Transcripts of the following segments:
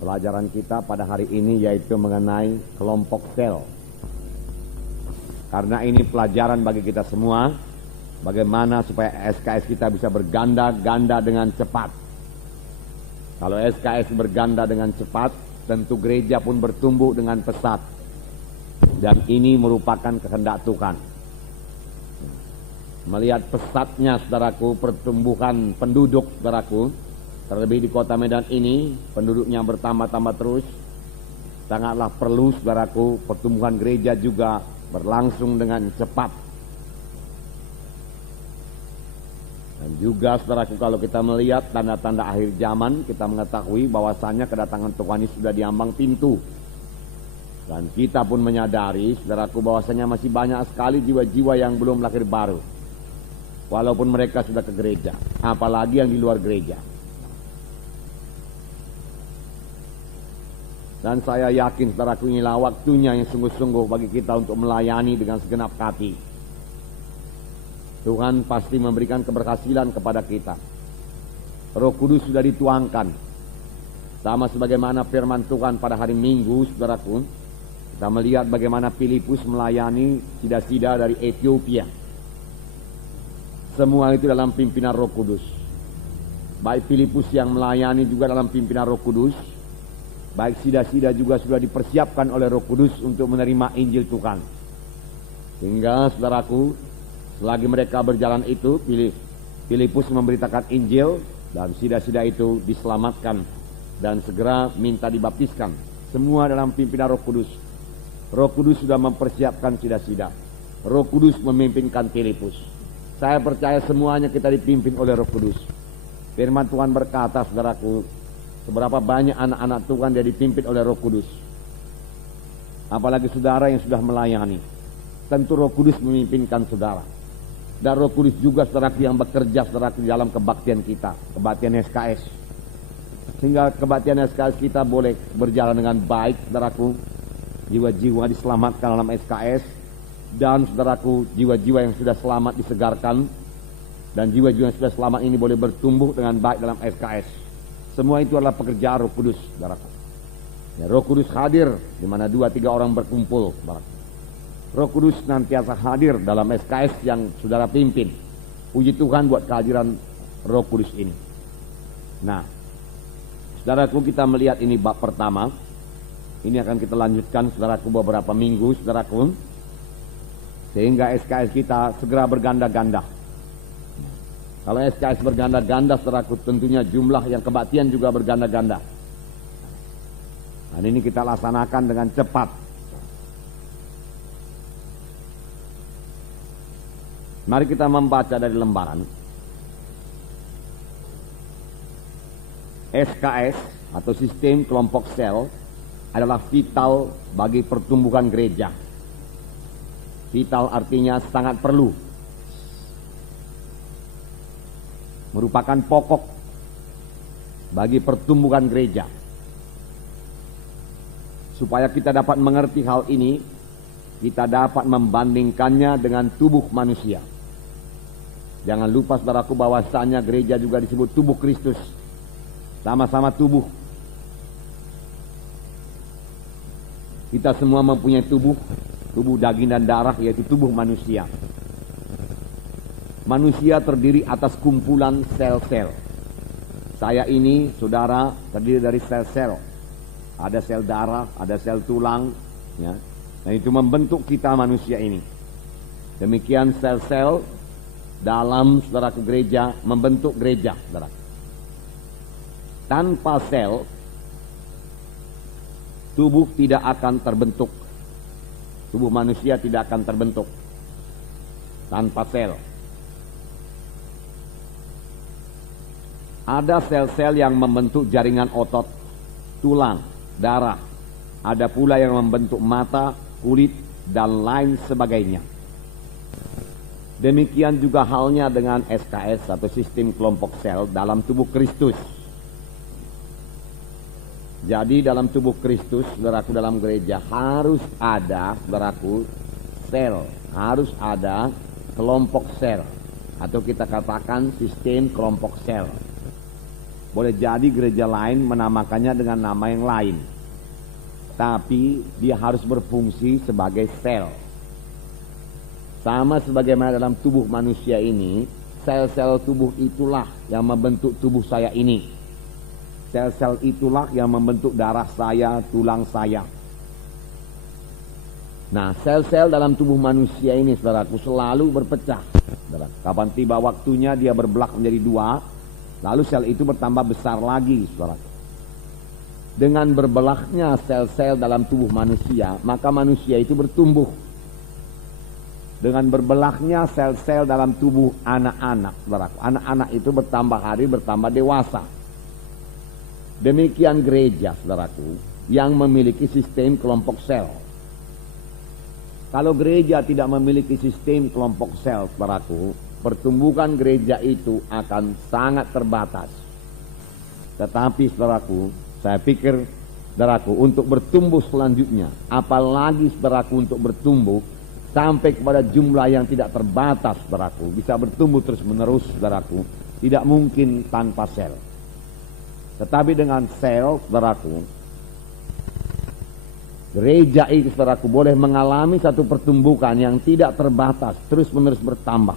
Pelajaran kita pada hari ini yaitu mengenai kelompok sel. Karena ini pelajaran bagi kita semua, bagaimana supaya SKS kita bisa berganda-ganda dengan cepat. Kalau SKS berganda dengan cepat, tentu gereja pun bertumbuh dengan pesat. Dan ini merupakan kehendak Tuhan. Melihat pesatnya, saudaraku, pertumbuhan penduduk, saudaraku, terlebih di kota Medan ini, penduduknya bertambah-tambah terus. Sangatlah perlu, saudaraku, pertumbuhan gereja juga berlangsung dengan cepat. Dan juga, saudaraku, kalau kita melihat tanda-tanda akhir zaman, kita mengetahui bahwasannya kedatangan Tuhan Yesus sudah diambang pintu. Dan kita pun menyadari, saudaraku, bahwasanya masih banyak sekali jiwa-jiwa yang belum lahir baru. Walaupun mereka sudah ke gereja, apalagi yang di luar gereja. Dan saya yakin, saudaraku, inilah waktunya yang sungguh-sungguh bagi kita untuk melayani dengan segenap hati. Tuhan pasti memberikan keberhasilan kepada kita. Roh Kudus sudah dituangkan. Sama sebagaimana firman Tuhan pada hari Minggu, saudaraku, kita melihat bagaimana Filipus melayani sida-sida dari Ethiopia. Semua itu dalam pimpinan Roh Kudus. Baik Filipus yang melayani juga dalam pimpinan Roh Kudus, baik sida-sida juga sudah dipersiapkan oleh Roh Kudus untuk menerima Injil Tuhan. Sehingga, saudaraku, selagi mereka berjalan itu, Filipus memberitakan Injil, dan sida-sida itu diselamatkan dan segera minta dibaptiskan. Semua dalam pimpinan Roh Kudus. Roh Kudus sudah mempersiapkan sida-sida. Roh Kudus memimpinkan Filipus. Saya percaya semuanya kita dipimpin oleh Roh Kudus. Firman Tuhan berkata, saudaraku, seberapa banyak anak-anak Tuhan dia dipimpin oleh Roh Kudus. Apalagi saudara yang sudah melayani, tentu Roh Kudus memimpinkan saudara. Dan Roh Kudus juga, saudaraku, yang bekerja, saudaraku, di dalam kebaktian kita, kebaktian SKS. Sehingga kebaktian SKS kita boleh berjalan dengan baik, saudaraku. Jiwa-jiwa diselamatkan dalam SKS, dan saudaraku, jiwa-jiwa yang sudah selamat disegarkan, dan jiwa-jiwa yang sudah selamat ini boleh bertumbuh dengan baik dalam SKS. Semua itu adalah pekerjaan Roh Kudus, saudaraku. Ya, Roh Kudus hadir di mana 2-3 orang berkumpul, saudaraku. Roh Kudus nantiasa hadir dalam SKS yang saudara pimpin. Puji Tuhan buat kehadiran Roh Kudus ini. Nah, saudaraku, kita melihat ini bab pertama. Ini akan kita lanjutkan, saudaraku, beberapa minggu, saudaraku, sehingga SKS kita segera berganda-ganda. Kalau SKS berganda-ganda, saudaraku, tentunya jumlah yang kebaktian juga berganda-ganda. Dan ini kita laksanakan dengan cepat. Mari kita membaca dari lembaran. SKS atau sistem kelompok sel adalah vital bagi pertumbuhan gereja. Vital artinya sangat perlu. Merupakan pokok bagi pertumbuhan gereja. Supaya kita dapat mengerti hal ini, kita dapat membandingkannya dengan tubuh manusia. Jangan lupa, saudaraku, bahwasanya gereja juga disebut tubuh Kristus. Sama-sama tubuh. Kita semua mempunyai tubuh daging dan darah, yaitu tubuh manusia. Manusia terdiri atas kumpulan sel-sel. Saya ini, saudara, terdiri dari sel-sel. Ada sel darah, ada sel tulang, ya. Dan itu membentuk kita manusia ini. Demikian sel-sel dalam, saudaraku, gereja membentuk gereja, saudara. Tanpa sel, tubuh tidak akan terbentuk. Tubuh manusia tidak akan terbentuk tanpa sel. Ada sel-sel yang membentuk jaringan otot, tulang, darah. Ada pula yang membentuk mata, kulit, dan lain sebagainya. Demikian juga halnya dengan SKS atau sistem kelompok sel dalam tubuh Kristus. Jadi dalam tubuh Kristus, saudaraku, dalam gereja harus ada, saudaraku, sel, harus ada kelompok sel, atau kita katakan sistem kelompok sel. Boleh jadi gereja lain menamakannya dengan nama yang lain, tapi dia harus berfungsi sebagai sel. Sama sebagaimana dalam tubuh manusia ini, sel-sel tubuh itulah yang membentuk tubuh saya ini. Sel-sel itulah yang membentuk darah saya, tulang saya. Nah, sel-sel dalam tubuh manusia ini, saudaraku, selalu berpecah. Saudara, kapan tiba waktunya dia berbelah menjadi dua, lalu sel itu bertambah besar lagi, saudaraku. Dengan berbelahnya sel-sel dalam tubuh manusia, maka manusia itu bertumbuh. Dengan berbelahnya sel-sel dalam tubuh anak-anak, saudaraku, anak-anak itu bertambah hari, bertambah dewasa. Demikian gereja, saudaraku, yang memiliki sistem kelompok sel. Kalau gereja tidak memiliki sistem kelompok sel, saudaraku, pertumbuhan gereja itu akan sangat terbatas. Tetapi, saudaraku, saya pikir, saudaraku, untuk bertumbuh selanjutnya, apalagi, saudaraku, untuk bertumbuh sampai kepada jumlah yang tidak terbatas, saudaraku, bisa bertumbuh terus menerus, saudaraku, tidak mungkin tanpa sel. Tetapi dengan sel, saudaraku, gereja itu, saudaraku, boleh mengalami satu pertumbuhan yang tidak terbatas, terus menerus bertambah.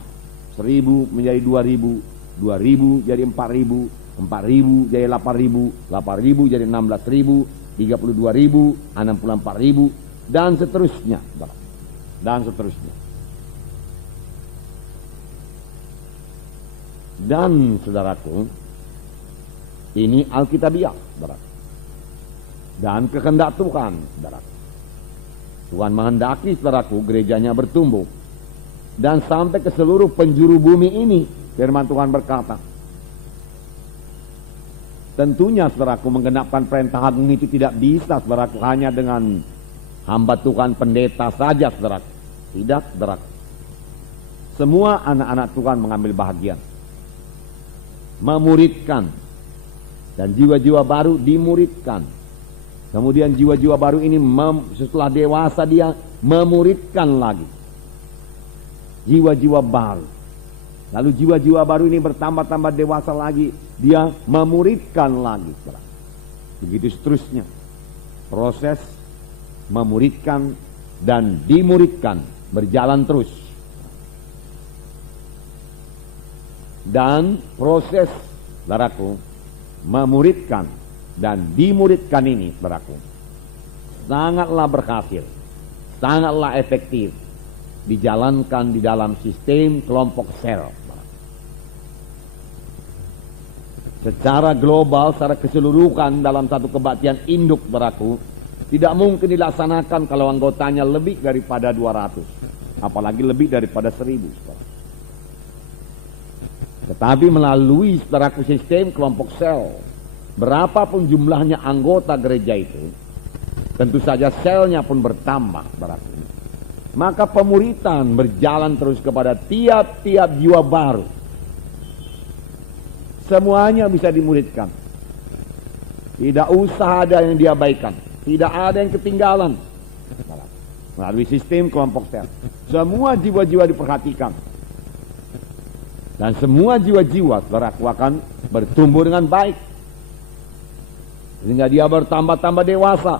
1000 menjadi 2000, 2000 jadi 4000, 4000 jadi 8000, 8000 jadi 16000, 32.000, 64.000, dan seterusnya, saudara. Dan seterusnya. Dan, saudaraku, ini Alkitabiah, saudara. Dan kehendak Tuhan, saudara. Tuhan menghendaki, saudaraku, gerejanya bertumbuh. Dan sampai ke seluruh penjuru bumi ini, firman Tuhan berkata. Tentunya, saudaraku, menggenapkan perintah agung itu tidak bisa, saudaraku, hanya dengan hamba Tuhan pendeta saja, saudaraku. Tidak, saudaraku. Semua anak-anak Tuhan mengambil bahagian. Memuridkan. Dan jiwa-jiwa baru dimuridkan. Kemudian jiwa-jiwa baru ini setelah dewasa dia memuridkan lagi. Jiwa-jiwa baru. Lalu jiwa-jiwa baru ini bertambah-tambah dewasa lagi. Dia memuridkan lagi. Begitu seterusnya. Proses memuridkan dan dimuridkan berjalan terus. Dan proses, saudaraku, memuridkan dan dimuridkan ini, saudaraku, sangatlah berhasil, sangatlah efektif dijalankan di dalam sistem kelompok sel. Secara global, secara keseluruhan dalam satu kebaktian induk, saudaraku, tidak mungkin dilaksanakan kalau anggotanya lebih daripada 200, apalagi lebih daripada 1000, saudara. Tetapi melalui, saudaraku, sistem kelompok sel, berapapun jumlahnya anggota gereja itu, tentu saja selnya pun bertambah, saudaraku. Maka pemuritan berjalan terus kepada tiap-tiap jiwa baru. Semuanya bisa dimuridkan. Tidak usah ada yang diabaikan, tidak ada yang ketinggalan. Melalui sistem kelompok sel, semua jiwa-jiwa diperhatikan. Dan semua jiwa-jiwa, saudaraku, akan bertumbuh dengan baik. Sehingga dia bertambah-tambah dewasa.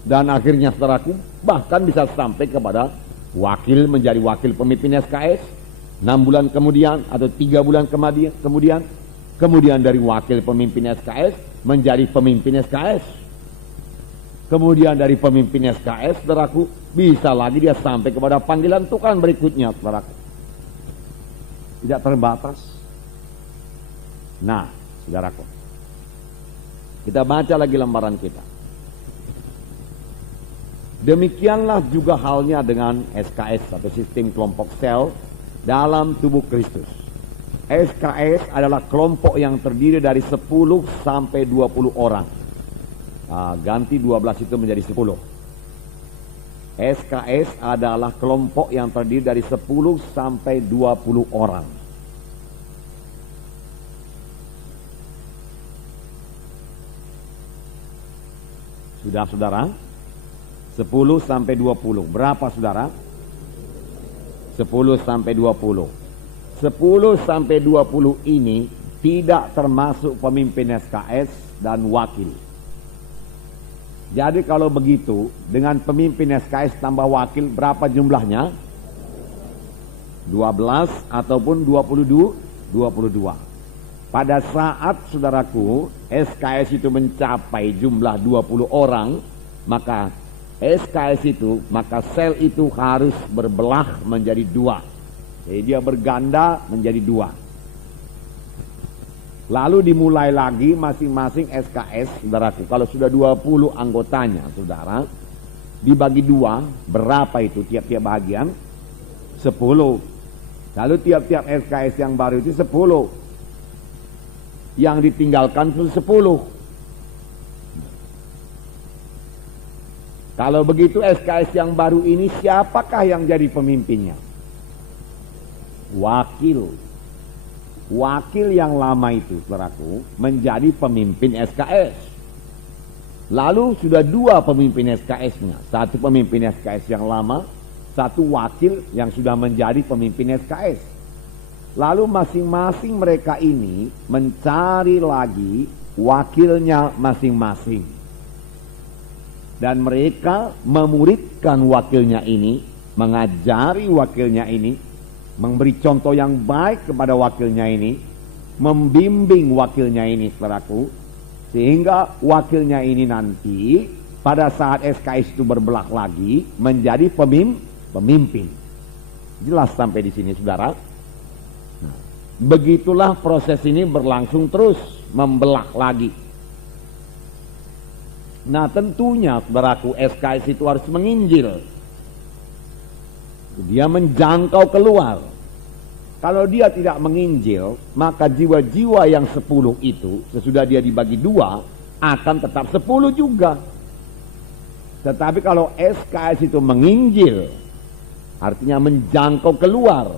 Dan akhirnya, saudaraku, bahkan bisa sampai kepada wakil, menjadi wakil pemimpin SKS 6 bulan kemudian atau 3 bulan kemudian dari wakil pemimpin SKS menjadi pemimpin SKS. Kemudian dari pemimpin SKS, saudaraku, bisa lagi dia sampai kepada panggilan Tuhan berikutnya, saudaraku. Tidak terbatas. Nah, saudaraku, kita baca lagi lembaran kita. Demikianlah juga halnya dengan SKS atau sistem kelompok sel dalam tubuh Kristus. SKS adalah kelompok yang terdiri dari 10 sampai 20 orang. Ganti 12 itu menjadi 10. SKS adalah kelompok yang terdiri dari 10 sampai 20 orang. Sudah, saudara? 10 sampai 20. Berapa saudara? 10 sampai 20. 10 sampai 20 ini tidak termasuk pemimpin SKS dan wakil. Jadi kalau begitu, dengan pemimpin SKS tambah wakil berapa jumlahnya? 12 ataupun 22. Pada saat saudaraku SKS itu mencapai jumlah 20 orang, maka sel itu harus berbelah menjadi 2. Jadi dia berganda menjadi 2. Lalu dimulai lagi masing-masing SKS, saudaraku. Kalau sudah 20 anggotanya, saudara, dibagi 2, berapa itu tiap-tiap bagian? 10. Lalu tiap-tiap SKS yang baru itu 10. Yang ditinggalkan itu 10. Kalau begitu SKS yang baru ini siapakah yang jadi pemimpinnya? Wakil. Wakil yang lama itu, saudaraku, menjadi pemimpin SKS. Lalu sudah 2 pemimpin SKS-nya. Satu pemimpin SKS yang lama, satu wakil yang sudah menjadi pemimpin SKS. Lalu masing-masing mereka ini mencari lagi wakilnya masing-masing. Dan mereka memuridkan wakilnya ini, mengajari wakilnya ini, memberi contoh yang baik kepada wakilnya ini, membimbing wakilnya ini, saudaraku, sehingga wakilnya ini nanti pada saat SKS itu berbelah lagi menjadi pemimpin. Jelas sampai di sini, saudara? Nah, begitulah proses ini berlangsung terus, membelah lagi. Nah, tentunya, saudaraku, SKS itu harus menginjil. Dia menjangkau keluar. Kalau dia tidak menginjil, maka jiwa-jiwa yang 10 itu sesudah dia dibagi 2 akan tetap 10 juga. Tetapi kalau SKS itu menginjil, artinya menjangkau keluar,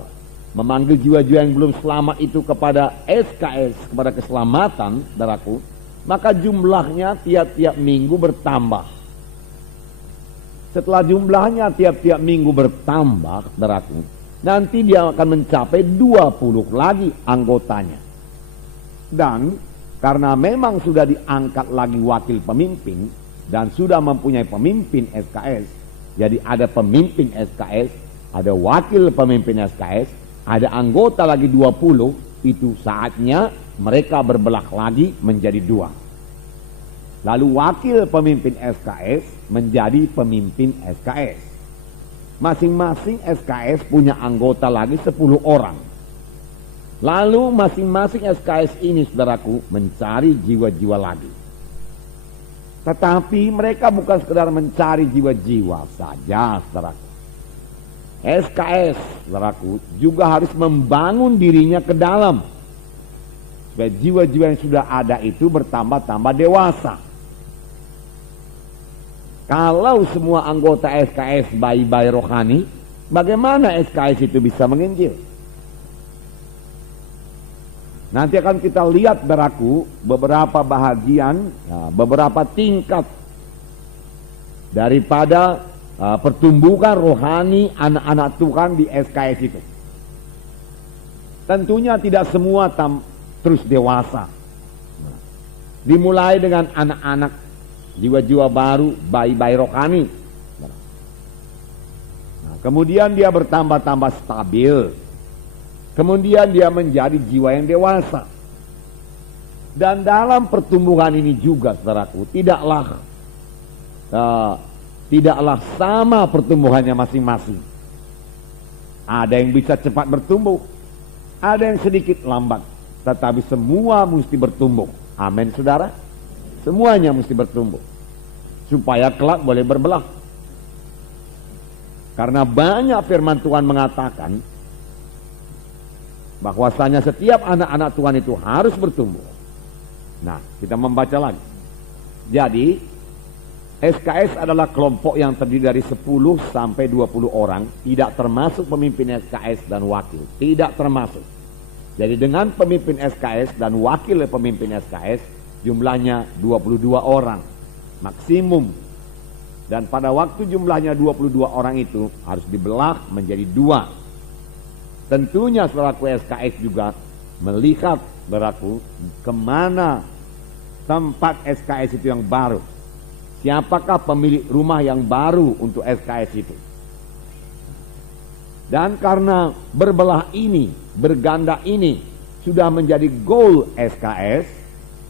memanggil jiwa-jiwa yang belum selamat itu kepada SKS, kepada keselamatan, saudaraku, maka jumlahnya tiap-tiap minggu bertambah. Setelah jumlahnya tiap-tiap minggu bertambah, saudaraku, nanti dia akan mencapai 20 lagi anggotanya. Dan karena memang sudah diangkat lagi wakil pemimpin dan sudah mempunyai pemimpin SKS, jadi ada pemimpin SKS, ada wakil pemimpin SKS, ada anggota lagi 20, itu saatnya mereka berbelah lagi menjadi 2. Lalu wakil pemimpin SKS menjadi pemimpin SKS. Masing-masing SKS punya anggota lagi 10 orang. Lalu masing-masing SKS ini, saudaraku, mencari jiwa-jiwa lagi. Tetapi mereka bukan sekedar mencari jiwa-jiwa saja, saudaraku. SKS, saudaraku, juga harus membangun dirinya ke dalam. Supaya jiwa-jiwa yang sudah ada itu bertambah-tambah dewasa. Kalau semua anggota SKS bayi-bayi rohani, bagaimana SKS itu bisa menginjil? Nanti akan kita lihat, saudaraku, beberapa bahagian, beberapa tingkat daripada pertumbuhan rohani anak-anak Tuhan di SKS itu. Tentunya tidak semua terus dewasa. Dimulai dengan anak-anak, jiwa-jiwa baru, bayi-bayi rohani. Nah, kemudian dia bertambah-tambah stabil. Kemudian dia menjadi jiwa yang dewasa. Dan dalam pertumbuhan ini juga, saudaraku, tidaklah sama pertumbuhannya masing-masing. Ada yang bisa cepat bertumbuh, ada yang sedikit lambat, tetapi semua mesti bertumbuh. Amin, saudara. Semuanya mesti bertumbuh supaya kelak boleh berbelah. Karena banyak firman Tuhan mengatakan bahwasanya setiap anak-anak Tuhan itu harus bertumbuh. Nah, kita membaca lagi. Jadi SKS adalah kelompok yang terdiri dari 10 sampai 20 orang, tidak termasuk pemimpin SKS dan wakil, tidak termasuk. Jadi dengan pemimpin SKS dan wakil pemimpin SKS, jumlahnya 22 orang maksimum. Dan pada waktu jumlahnya 22 orang itu harus dibelah menjadi 2. Tentunya saudaraku SKS juga melihat saudaraku kemana tempat SKS itu yang baru. Siapakah pemilik rumah yang baru untuk SKS itu. Dan karena berbelah ini, berganda ini sudah menjadi goal SKS,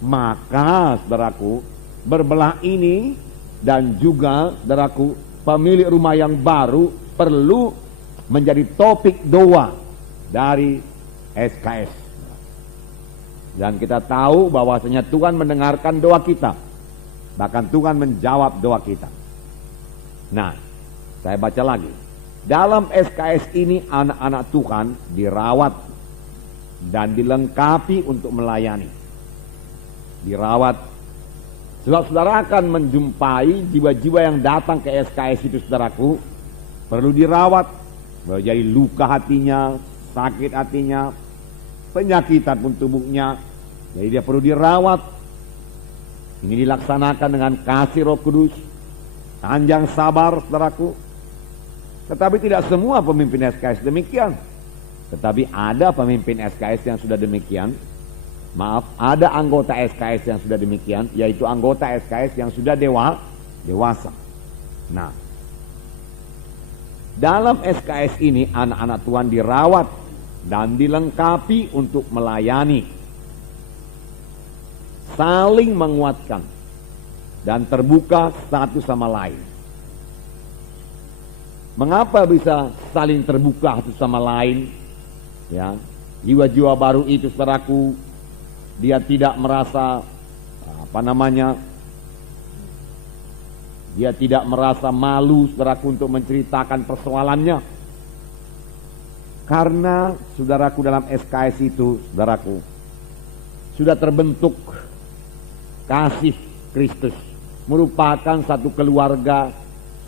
maka saudaraku berbelah ini dan juga saudaraku pemilik rumah yang baru perlu menjadi topik doa dari SKS. Dan kita tahu bahwasanya Tuhan mendengarkan doa kita. Bahkan Tuhan menjawab doa kita. Nah, saya baca lagi. Dalam SKS ini anak-anak Tuhan dirawat dan dilengkapi untuk melayani. Dirawat. Saudara akan menjumpai jiwa-jiwa yang datang ke SKS itu saudaraku. Perlu dirawat. Boleh jadi luka hatinya, sakit hatinya, penyakitan pun tubuhnya. Jadi dia perlu dirawat. Ini dilaksanakan dengan kasih Roh Kudus, panjang sabar saudaraku. Tetapi tidak semua pemimpin SKS demikian. Tetapi ada pemimpin SKS yang sudah demikian. Maaf, ada anggota SKS yang sudah demikian, yaitu anggota SKS yang sudah dewasa. Nah, dalam SKS ini anak-anak Tuhan dirawat dan dilengkapi untuk melayani, saling menguatkan dan terbuka satu sama lain. Mengapa bisa saling terbuka satu sama lain? Ya, jiwa-jiwa baru itu saudaraku, dia tidak merasa dia tidak merasa malu saudaraku untuk menceritakan persoalannya. Karena saudaraku dalam SKS itu saudaraku sudah terbentuk kasih Kristus, merupakan satu keluarga,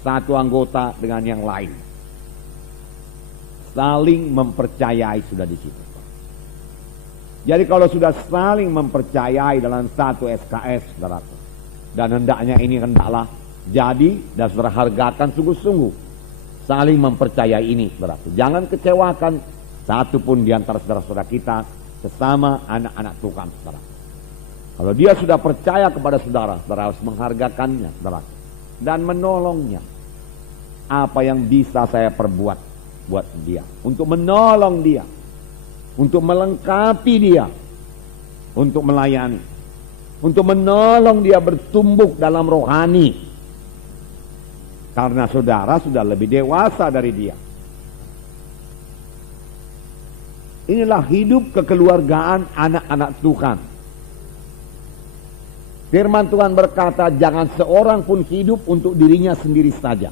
satu anggota dengan yang lain. Saling mempercayai sudah di situ. Jadi kalau sudah saling mempercayai dalam satu SKS saudaraku, dan hendaknya ini hendaklah jadi dan saudara hargakan sungguh-sungguh saling mempercayai ini saudaraku. Jangan kecewakan satu pun di antara saudara-saudara kita sesama anak-anak Tuhan saudara. Kalau dia sudah percaya kepada saudara, saudara harus menghargakannya saudara, dan menolongnya. Apa yang bisa saya perbuat buat dia, untuk menolong dia, untuk melengkapi dia, untuk melayani, untuk menolong dia bertumbuh dalam rohani. Karena saudara sudah lebih dewasa dari dia. Inilah hidup kekeluargaan anak-anak Tuhan. Firman Tuhan berkata, jangan seorang pun hidup untuk dirinya sendiri saja.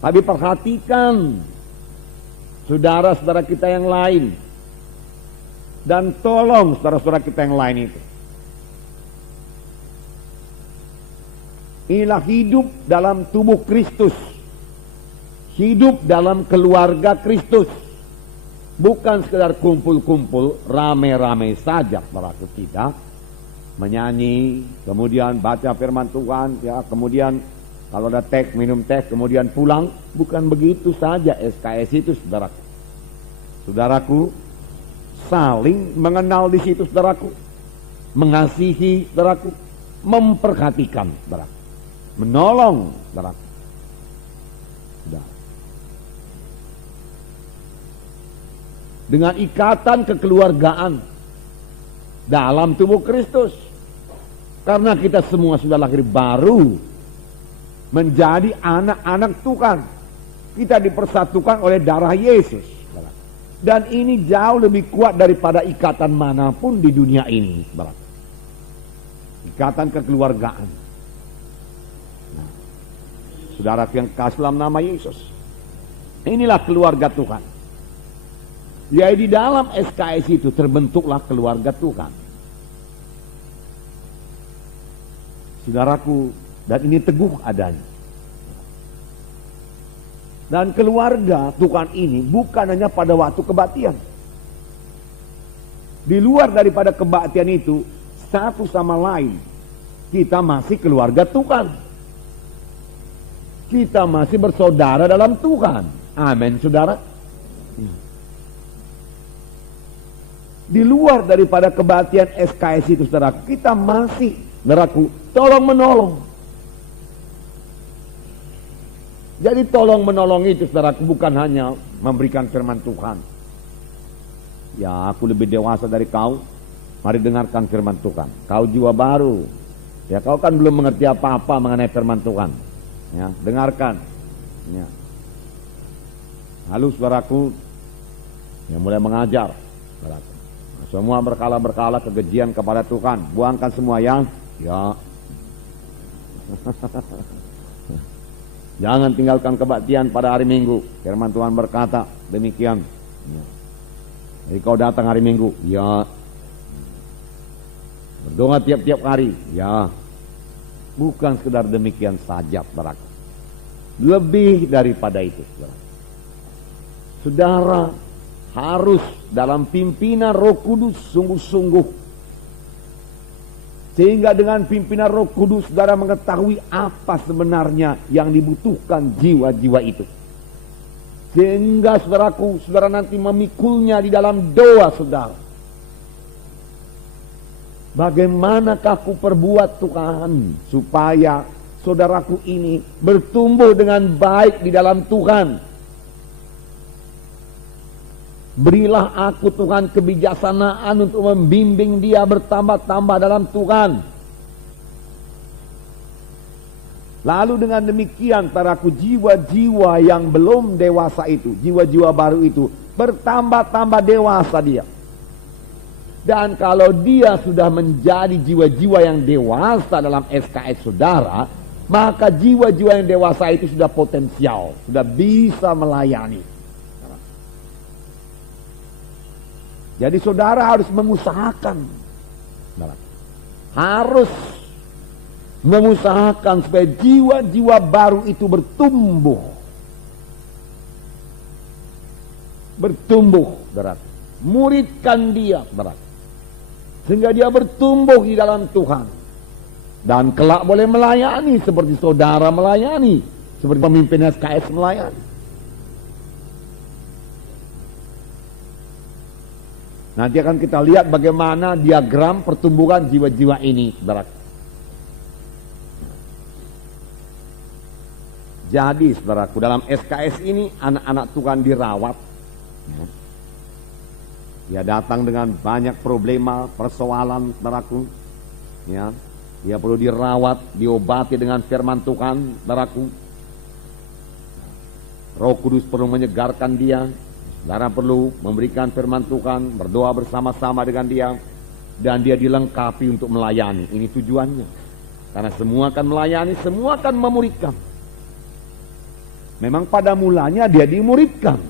Tapi perhatikan saudara-saudara kita yang lain. Dan tolong saudara-saudara kita yang lain itu. Inilah hidup dalam tubuh Kristus. Hidup dalam keluarga Kristus. Bukan sekedar kumpul-kumpul, rame-rame saja saudaraku, tidak. Menyanyi, kemudian baca firman Tuhan, ya, kemudian kalau ada teh, minum teh, kemudian pulang. Bukan begitu saja SKS itu saudaraku. Saudaraku, saling mengenal di situ saudaraku. Mengasihi saudaraku. Memperhatikan saudaraku. Menolong saudaraku. Sudah. Dengan ikatan kekeluargaan dalam tubuh Kristus. Karena kita semua sudah lahir baru menjadi anak-anak Tuhan. Kita dipersatukan oleh darah Yesus. Dan ini jauh lebih kuat daripada ikatan manapun di dunia ini. Ikatan kekeluargaan. Nah, saudara yang kasih dalam nama Yesus, inilah keluarga Tuhan. Jadi di dalam SKS itu terbentuklah keluarga Tuhan. Saudaraku, dan ini teguh adanya. Dan keluarga Tuhan ini bukan hanya pada waktu kebaktian. Di luar daripada kebaktian itu, satu sama lain kita masih keluarga Tuhan. Kita masih bersaudara dalam Tuhan. Amin, saudara. Di luar daripada kebaktian SKS itu, saudara, kita masih, saudaraku, tolong menolong. Jadi tolong menolong itu, saudaraku, bukan hanya memberikan firman Tuhan. Ya, aku lebih dewasa dari kau, mari dengarkan firman Tuhan. Kau jiwa baru, ya kau kan belum mengerti apa-apa mengenai firman Tuhan. Ya, dengarkan. Ya. Lalu saudaraku, yang mulai mengajar, saudaraku. Semua berkala-berkala kekejian kepada Tuhan. Buangkan semua yang ya. Jangan tinggalkan kebaktian pada hari Minggu. Firman Tuhan berkata demikian. Ya. Jadi kau datang hari Minggu, ya. Berdoa tiap-tiap hari, ya. Bukan sekedar demikian saja, saudara. Lebih daripada itu, saudara. Saudara harus dalam pimpinan Roh Kudus sungguh-sungguh. Sehingga dengan pimpinan Roh Kudus saudara mengetahui apa sebenarnya yang dibutuhkan jiwa-jiwa itu. Sehingga saudaraku, saudara nanti memikulnya di dalam doa saudara. Bagaimanakah aku perbuat Tuhan supaya saudaraku ini bertumbuh dengan baik di dalam Tuhan. Berilah aku Tuhan kebijaksanaan untuk membimbing dia bertambah-tambah dalam Tuhan. Lalu dengan demikian saudaraku, jiwa-jiwa yang belum dewasa itu, jiwa-jiwa baru itu bertambah-tambah dewasa dia. Dan kalau dia sudah menjadi jiwa-jiwa yang dewasa dalam SKS saudara, maka jiwa-jiwa yang dewasa itu sudah potensial, sudah bisa melayani. Jadi saudara harus mengusahakan, harus mengusahakan supaya jiwa-jiwa baru itu bertumbuh, saudara. Muridkan dia, saudara, sehingga dia bertumbuh di dalam Tuhan, dan kelak boleh melayani seperti saudara melayani, seperti pemimpin SKS melayani. Nanti akan kita lihat bagaimana diagram pertumbuhan jiwa-jiwa ini, saudara. Jadi, saudaraku, dalam SKS ini anak-anak Tuhan dirawat. Dia datang dengan banyak problema, persoalan, saudaraku. Ya, dia perlu dirawat, diobati dengan firman Tuhan, saudaraku. Roh Kudus perlu menyegarkan dia. Saudara perlu memberikan firman Tuhan, berdoa bersama-sama dengan dia, dan dia dilengkapi untuk melayani. Ini tujuannya. Karena semua akan melayani, semua akan memuridkan. Memang pada mulanya dia dimuridkan.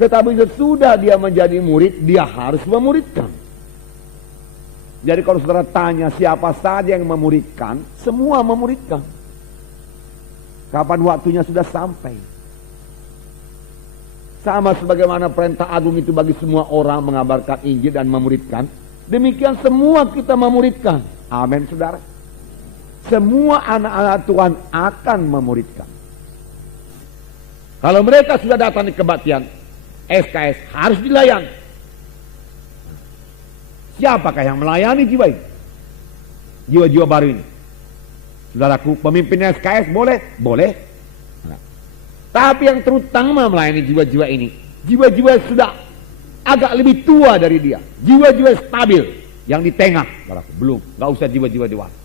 Tetapi sesudah dia menjadi murid, dia harus memuridkan. Jadi kalau saudara tanya siapa saja yang memuridkan, semua memuridkan. Kapan waktunya sudah sampai. Sama sebagaimana perintah agung itu bagi semua orang mengabarkan Injil dan memuridkan, demikian semua kita memuridkan. Amin, saudara. Semua anak-anak Tuhan akan memuridkan. Kalau mereka sudah datang di kebaktian, SKS harus dilayani. Siapakah yang melayani jiwa ini? Jiwa-jiwa baru ini. Saudaraku, pemimpin SKS boleh? Boleh. Tapi yang terutama melayani jiwa-jiwa ini, jiwa-jiwa yang sudah agak lebih tua dari dia, jiwa-jiwa stabil, yang di tengah, belum, gak usah jiwa-jiwa dewasa.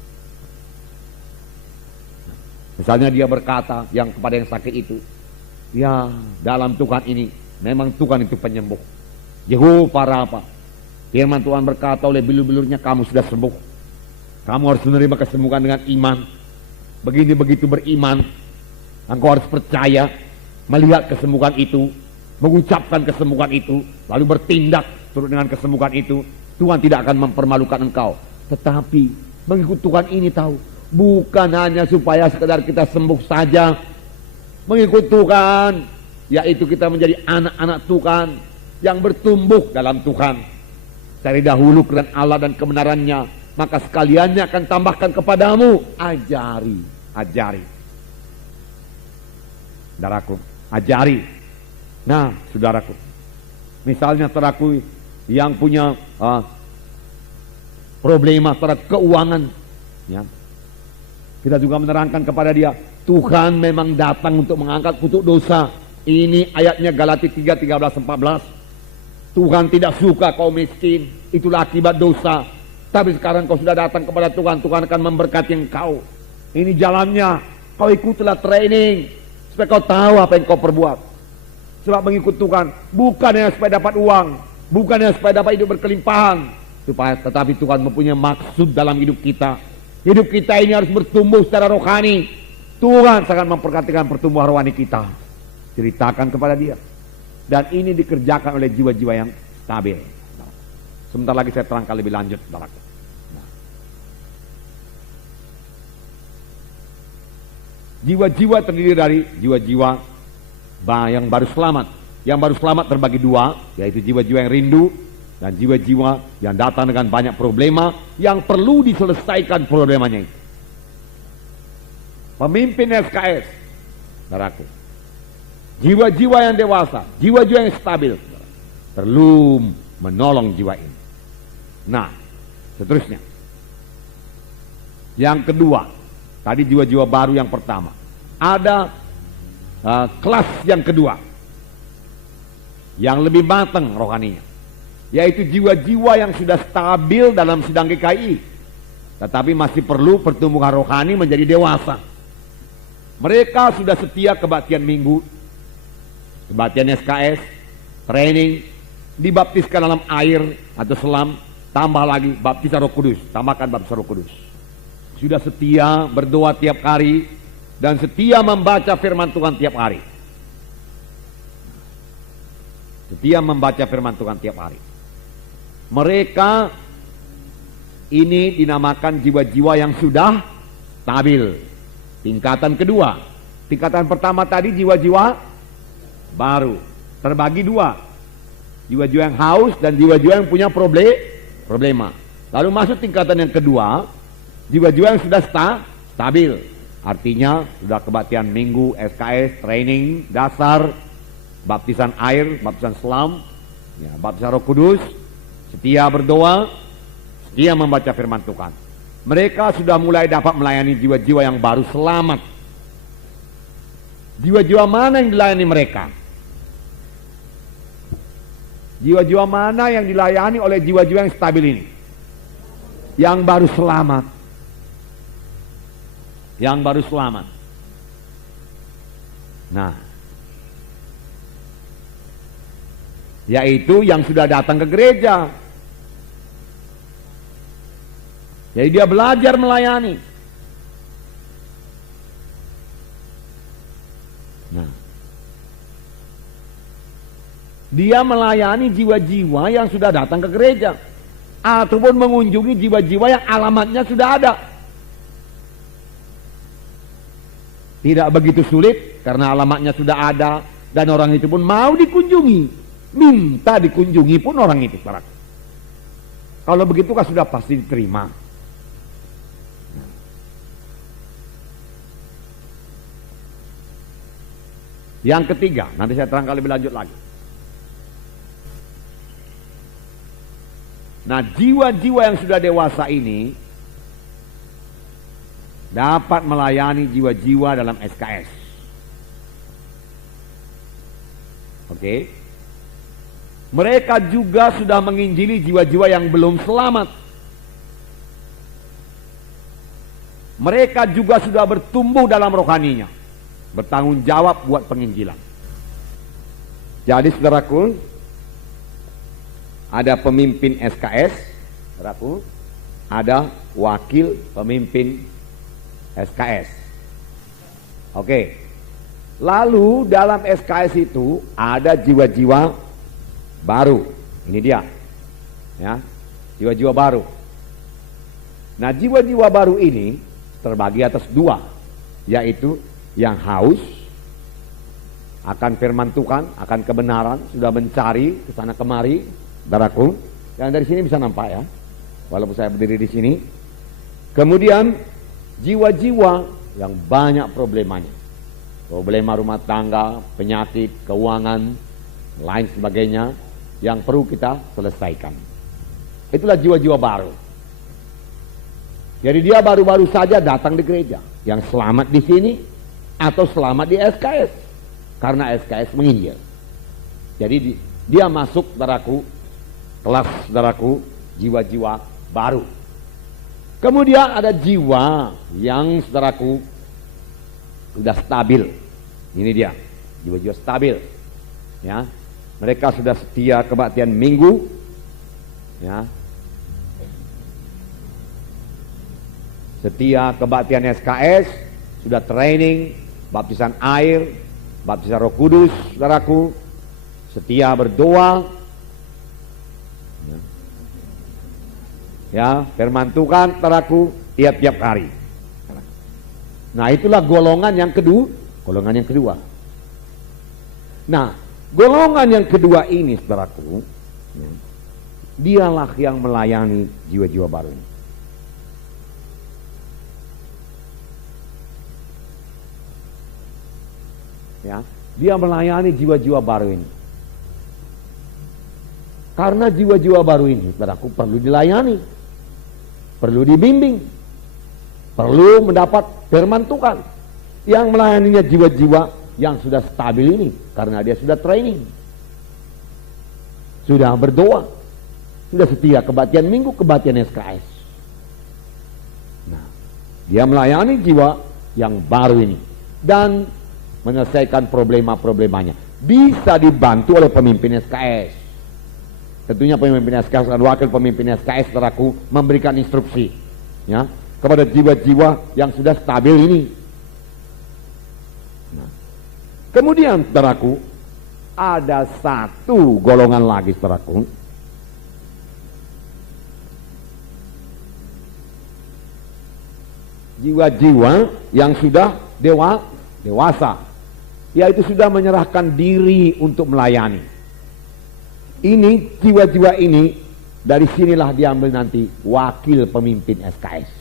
Misalnya dia berkata yang kepada yang sakit itu, ya dalam Tuhan ini, memang Tuhan itu penyembuh. Yehova Rafa, firman Tuhan berkata oleh bilur-bilurnya kamu sudah sembuh. Kamu harus menerima kesembuhan dengan iman. Begini begitu beriman, engkau harus percaya, melihat kesembuhan itu, mengucapkan kesembuhan itu, lalu bertindak turut dengan kesembuhan itu. Tuhan tidak akan mempermalukan engkau. Tetapi mengikut Tuhan ini tahu, bukan hanya supaya sekedar kita sembuh saja. Mengikut Tuhan, yaitu kita menjadi anak-anak Tuhan yang bertumbuh dalam Tuhan. Cari dahulu kebenaran Allah dan kebenarannya, maka sekaliannya akan tambahkan kepadamu. Ajari. Saudaraku, ajari. Nah, saudaraku, misalnya saudaraku yang punya problema terhadap keuangan, ya, kita juga menerangkan kepada dia, Tuhan memang datang untuk mengangkat kutuk dosa. Ini ayatnya Galatia 3:13-14. Tuhan tidak suka kau miskin, itulah akibat dosa. Tapi sekarang kau sudah datang kepada Tuhan, Tuhan akan memberkati engkau. Ini jalannya, kau ikutlah training, supaya kau tahu apa yang kau perbuat. Sebab mengikut Tuhan, bukan hanya supaya dapat uang, bukan hanya supaya dapat hidup berkelimpahan, tetapi Tuhan mempunyai maksud dalam hidup kita. Hidup kita ini harus bertumbuh secara rohani. Tuhan sangat memperhatikan pertumbuhan rohani kita. Ceritakan kepada dia. Dan ini dikerjakan oleh jiwa-jiwa yang stabil. Sebentar lagi saya terangkan lebih lanjut. Jiwa-jiwa terdiri dari jiwa-jiwa yang baru selamat. Yang baru selamat terbagi dua, yaitu jiwa-jiwa yang rindu dan jiwa-jiwa yang datang dengan banyak problema yang perlu diselesaikan problemanya itu. Pemimpin SKS, saudaraku, jiwa-jiwa yang dewasa, jiwa-jiwa yang stabil perlu menolong jiwa ini. Nah, seterusnya, yang kedua, tadi jiwa-jiwa baru yang pertama, ada kelas yang kedua yang lebih matang rohaninya, yaitu jiwa-jiwa yang sudah stabil dalam sidang GKI, tetapi masih perlu pertumbuhan rohani menjadi dewasa. Mereka sudah setia kebaktian minggu, kebaktian SKS, training, dibaptiskan dalam air atau selam, tambah lagi baptisan Roh Kudus, tambahkan baptisan Roh Kudus. Sudah setia berdoa tiap hari dan setia membaca firman Tuhan tiap hari. Setia membaca firman Tuhan tiap hari. Mereka ini dinamakan jiwa-jiwa yang sudah stabil. Tingkatan kedua. Tingkatan pertama tadi jiwa-jiwa baru. Terbagi dua. Jiwa-jiwa yang haus dan jiwa-jiwa yang punya problema. Lalu masuk tingkatan yang kedua, jiwa-jiwa yang sudah stabil. Artinya sudah kebaktian minggu, SKS, training, dasar, baptisan air, baptisan selam, ya, baptisan Roh Kudus, setia berdoa, setia membaca firman Tuhan. Mereka sudah mulai dapat melayani jiwa-jiwa yang baru selamat. Jiwa-jiwa mana yang dilayani mereka? Jiwa-jiwa mana yang dilayani oleh jiwa-jiwa yang stabil ini? Yang baru selamat. Yang baru selamat. Nah, yaitu yang sudah datang ke gereja. Jadi dia belajar melayani. Nah, dia melayani jiwa-jiwa yang sudah datang ke gereja, ataupun mengunjungi jiwa-jiwa yang alamatnya sudah ada. Tidak begitu sulit karena alamatnya sudah ada dan orang itu pun mau dikunjungi, minta dikunjungi pun orang itu. Kalau begitu kan sudah pasti diterima. Yang ketiga, nanti saya terangkan lebih lanjut lagi. Nah, jiwa-jiwa yang sudah dewasa ini dapat melayani jiwa-jiwa dalam SKS. Oke. Mereka juga sudah menginjili jiwa-jiwa yang belum selamat. Mereka juga sudah bertumbuh dalam rohaninya, bertanggung jawab buat penginjilan. Jadi saudaraku, ada pemimpin SKS, saudaraku, ada wakil pemimpin SKS. Oke. Lalu dalam SKS itu ada jiwa-jiwa baru. Ini dia. Ya, jiwa-jiwa baru. Nah, jiwa-jiwa baru ini terbagi atas dua, yaitu yang haus akan firman Tuhan, akan kebenaran, sudah mencari ke sana kemari, saudaraku. Yang dari sini bisa nampak ya. walaupun saya berdiri di sini. Kemudian jiwa-jiwa yang banyak problemanya, problema rumah tangga, penyakit, keuangan, lain sebagainya yang perlu kita selesaikan. Itulah jiwa-jiwa baru. Jadi dia baru-baru saja datang di gereja, yang selamat di sini atau selamat di SKS, karena SKS menginjil. Jadi dia masuk, saudaraku, kelas, saudaraku, jiwa-jiwa baru. Kemudian ada jiwa yang, saudaraku, sudah stabil. Ini dia, jiwa-jiwa stabil. Ya, mereka sudah setia kebaktian minggu. Ya, setia kebaktian SKS, sudah training, baptisan air, baptisan Roh Kudus, saudaraku, setia berdoa. Ya, firman Tuhan, saudaraku, tiap-tiap hari. Nah, itulah golongan yang kedua, Nah, golongan yang kedua ini, saudaraku, dialah yang melayani jiwa-jiwa baru ini. Ya, dia melayani jiwa-jiwa baru ini. Karena jiwa-jiwa baru ini, saudaraku, perlu dilayani, perlu dibimbing, perlu mendapat firman Tuhan. Yang melayaninya jiwa-jiwa yang sudah stabil ini, karena dia sudah training, sudah berdoa, sudah setia kebaktian minggu, kebaktian SKS. Nah, dia melayani jiwa yang baru ini dan menyelesaikan problema-problemanya. Bisa dibantu oleh pemimpin SKS. Tentunya pemimpin SKS dan wakil pemimpin SKS, saudaraku, memberikan instruksi, ya, kepada jiwa-jiwa yang sudah stabil ini. Nah, kemudian, saudaraku, ada satu golongan lagi, saudaraku, jiwa-jiwa yang sudah dewasa, yaitu sudah menyerahkan diri untuk melayani. Ini jiwa-jiwa ini, dari sinilah diambil nanti wakil pemimpin SKS.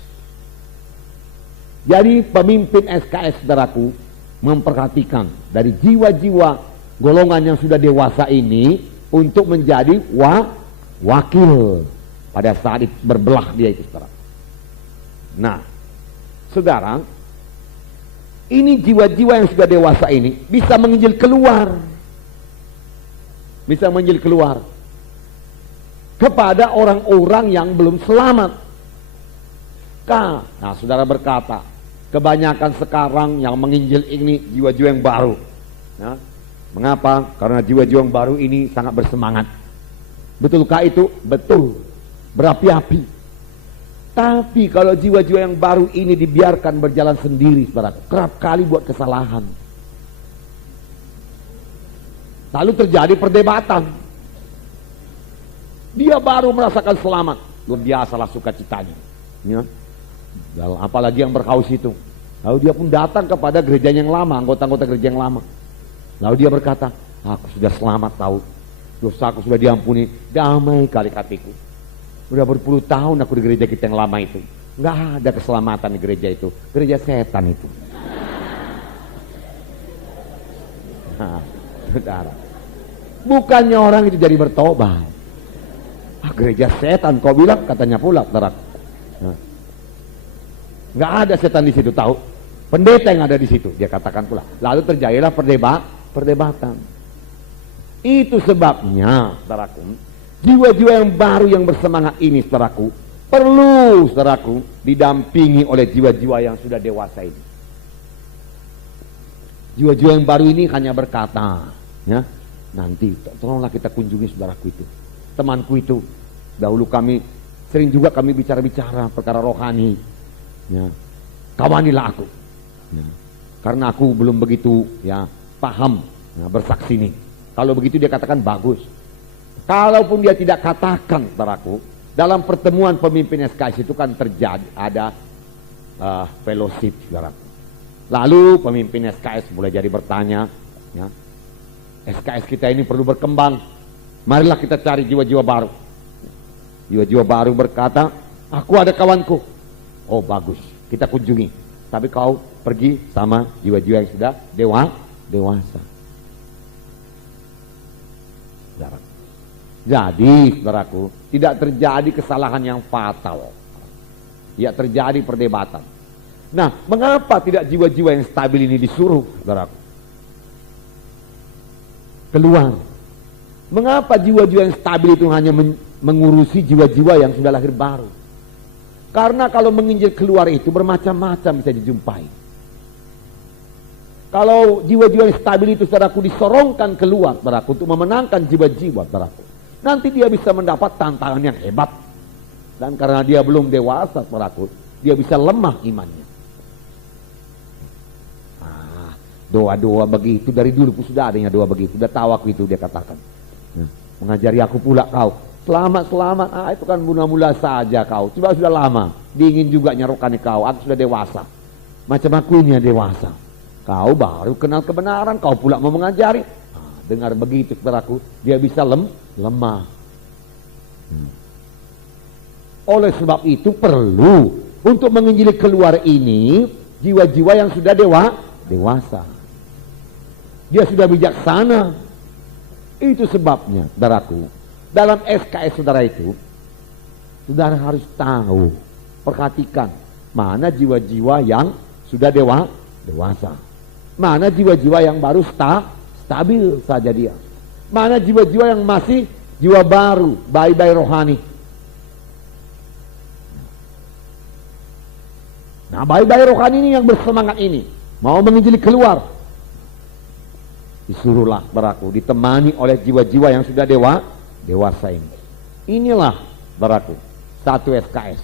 Jadi pemimpin SKS, saudaraku, memperhatikan dari jiwa-jiwa golongan yang sudah dewasa ini untuk menjadi wakil pada saat berbelah dia itu, saudara. Nah, saudara, ini jiwa-jiwa yang sudah dewasa ini bisa menginjil keluar. Bisa menginjil keluar kepada orang-orang yang belum selamat. Nah, saudara berkata, kebanyakan sekarang yang menginjil ini jiwa-jiwa yang baru. Ya. Mengapa? Karena jiwa-jiwa yang baru ini sangat bersemangat. Betulkah itu? Betul, berapi-api. Tapi kalau jiwa-jiwa yang baru ini dibiarkan berjalan sendiri, saudara, kerap kali buat kesalahan. Lalu terjadi perdebatan. Dia baru merasakan selamat, luar biasalah sukacitanya. Ya. Apalagi yang berkaus itu. Lalu dia pun datang kepada gereja yang lama, anggota-anggota gereja yang lama. Lalu dia berkata, aku sudah selamat tahu, dosa aku sudah diampuni, damai kali hatiku. Sudah berpuluh tahun aku di gereja kita yang lama itu, nggak ada keselamatan di gereja itu, gereja setan itu. Nah, saudara, bukannya orang itu jadi bertobat. Gereja setan kau bilang, katanya pula, saudara. Nah, nggak ada setan di situ, tahu? Pendeta yang ada di situ, dia katakan pula. Lalu terjadilah perdebatan. Itu sebabnya, saudaraku, jiwa-jiwa yang baru yang bersemangat ini, saudaraku, perlu, saudaraku, didampingi oleh jiwa-jiwa yang sudah dewasa ini. Jiwa-jiwa yang baru ini hanya berkata, ya, nanti tolonglah kita kunjungi saudaraku itu, temanku itu. Dahulu sering juga kami bicara-bicara perkara rohani, ya, kawanilah aku, ya, karena aku belum begitu, ya, paham, ya, bersaksi nih. Kalau begitu dia katakan bagus. Kalaupun dia tidak katakan, saudaraku, dalam pertemuan pemimpin SKS itu kan terjadi ada fellowship, saudaraku. Lalu pemimpin SKS mulai jadi bertanya, ya, SKS kita ini perlu berkembang, marilah kita cari jiwa-jiwa baru. Jiwa-jiwa baru berkata, Aku ada kawanku. Oh bagus, kita kunjungi. Tapi kau pergi sama jiwa-jiwa yang sudah dewasa. Jadi, saudaraku, tidak terjadi kesalahan yang fatal. Tidak terjadi perdebatan. Nah, mengapa tidak jiwa-jiwa yang stabil ini disuruh, saudaraku? Keluar. Mengapa jiwa-jiwa yang stabil itu hanya mengurusi jiwa-jiwa yang sudah lahir baru? Karena kalau menginjil keluar itu bermacam-macam bisa dijumpai. Kalau jiwa-jiwa yang stabil itu, saudaraku, disorongkan keluar, saudaraku, untuk memenangkan jiwa-jiwa, saudaraku, nanti dia bisa mendapat tantangan yang hebat. Dan karena dia belum dewasa, saudaraku, dia bisa lemah imannya. Doa-doa begitu dari dulu pun sudah adanya doa begitu. Sudah tahu aku itu, dia katakan. Mengajari aku pula kau. Selamat. Itu kan mula-mula saja kau. Sudah lama. Dingin juga nyerokannya kau. Aku sudah dewasa. Macam aku ini yang dewasa. Kau baru kenal kebenaran. Kau pula mau mengajari. Dengar begitu saudaraku. Dia bisa lemah. Oleh sebab itu perlu untuk menginjili keluar ini jiwa-jiwa yang sudah dewasa. Dia sudah bijaksana. Itu sebabnya, saudaraku, dalam SKS saudara itu, saudara harus tahu, perhatikan, mana jiwa-jiwa yang sudah dewasa. Mana jiwa-jiwa yang baru stabil saja dia. Mana jiwa-jiwa yang masih jiwa baru, bayi-bayi rohani. Nah, bayi-bayi rohani ini yang bersemangat ini, mau menginjili keluar, disuruhlah saudaraku, ditemani oleh jiwa-jiwa yang sudah dewasa ini. Inilah saudaraku, satu SKS.